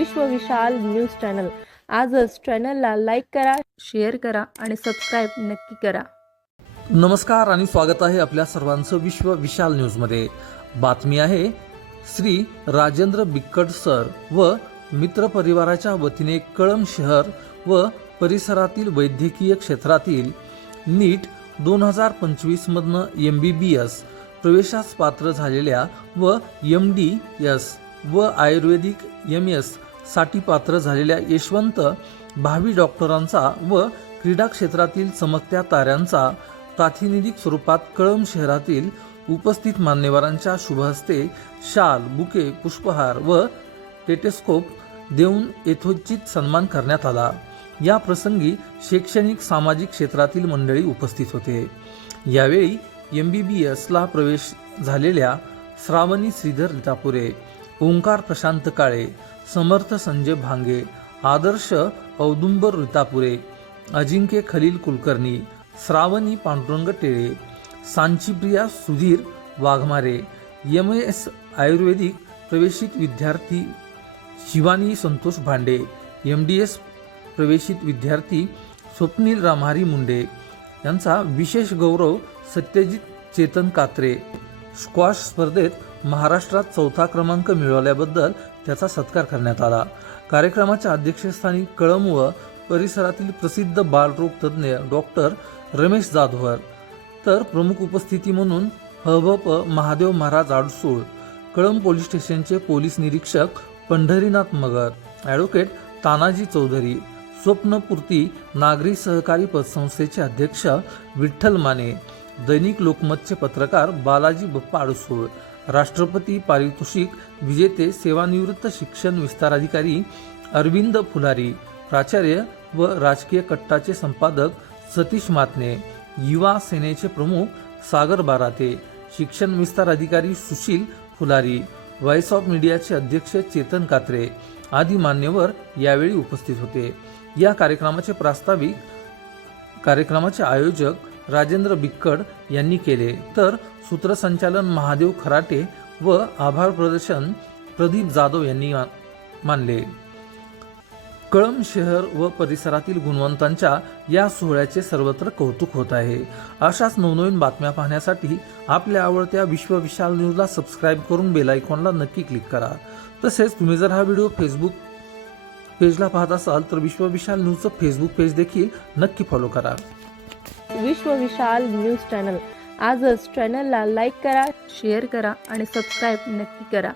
विश्व विशाल news channel. आजच चॅनलला लाईक करा, शेअर करा आणि सबस्क्राईब नक्की करा। नमस्कार आणि स्वागत आहे आपल्या सर्वांचं विश्व विशाल न्यूजमध्ये। बातमी आहे श्री राजेंद्र बिक्कड सर व मित्र परिवाराच्या वतीने कळंब शहर व परिसरातील वैद्यकीय क्षेत्रातील नीट 2025 मधनं MBBS प्रवेशास पात्र झालेल्या व MDS व आयुर्वेदिक MS साठी पात्र झालेल्या यशवंत भावी डॉक्टरांचा व क्रीडा क्षेत्रातील चमकत्या ताऱ्यांचा प्रातिनिधिक स्वरूपात कळंब शहरातील उपस्थित मान्यवरांच्या शुभहस्ते शाल, बुके, पुष्पहार व टेटेस्कोप देऊन यथोचित सन्मान करण्यात आला। या प्रसंगी शैक्षणिक सामाजिक क्षेत्रातील मंडळी उपस्थित होते। यावेळी MBBS ला प्रवेश झालेल्या श्रावणी श्रीधर रितापुरे, ओंकार प्रशांत काळे, समर्थ संजय भांगे, आदर्श औदुंबर रितापुरे, अजिंक्य खलील कुलकर्णी, श्रावणी पांडुरंग टेळे, सांचीप्रिया सुधीर वाघमारे, MS आयुर्वेदिक प्रवेशित विद्यार्थी शिवानी संतोष भांडे, MDS प्रवेशित विद्यार्थी स्वप्नील रामहारी मुंडे यांचा विशेष गौरव सत्यजित चेतन कात्रे, स्क्वॉश स्पर्धेत महाराष्ट्रात 4था क्रमांक मिळवल्याबद्दल त्याचा सत्कार करण्यात आला। कार्यक्रमाच्या अध्यक्षस्थानी कळंब व परिसरातील प्रसिद्ध बालरोग तज्ज्ञ डॉक्टर रमेश जाधवर, तर प्रमुख उपस्थिती म्हणून हभप महादेव महाराज आडसूळ, कळंब पोलीस स्टेशनचे पोलीस निरीक्षक पंढरीनाथ मगर, ॲडव्होकेट तानाजी चौधरी, स्वप्नपूर्ती नागरी सहकारी पतसंस्थेचे अध्यक्ष विठ्ठल माने, दैनिक लोकमतचे पत्रकार बालाजी बप्पा आडसूळ, राष्ट्रपती पारितोषिक विजेते सेवानिवृत्त शिक्षण विस्ताराधिकारी अरविंद फुलारी, प्राचार्य व राजकीय कट्टाचे संपादक सतीश मातने, युवा सेनेचे प्रमुख सागर बाराते, शिक्षण विस्तार अधिकारी सुशील फुलारी, व्हॉइस ऑफ मीडियाचे अध्यक्ष चेतन कात्रे आदी मान्यवर यावेळी उपस्थित होते। या कार्यक्रमाचे आयोजक राजेंद्र बिक्कड यांनी केले, तर सूत्रसंचालन महादेव खराटे व आभार प्रदर्शन प्रदीप जाधव यांनी मानले। कळंब शहर व परिसरातील गुणवंतांच्या या सोहळ्याचे सर्वत्र कौतुक होत आहे। अशाच नवनवीन बातम्या पाहण्यासाठी आपल्या आवडत्या विश्व विशाल न्यूजला सबस्क्राईब करून बेल आयकॉनला नक्की क्लिक करा। तसेच तुम्ही जर हा व्हिडिओ फेसबुक पेजला पाहत असाल तर विश्व विशाल न्यूजचं फेसबुक पेज देखील नक्की फॉलो करा। विश्व विशाल न्यूज चॅनल। आजच चॅनलला लाईक करा, शेअर करा आणि सबस्क्राईब नक्की करा।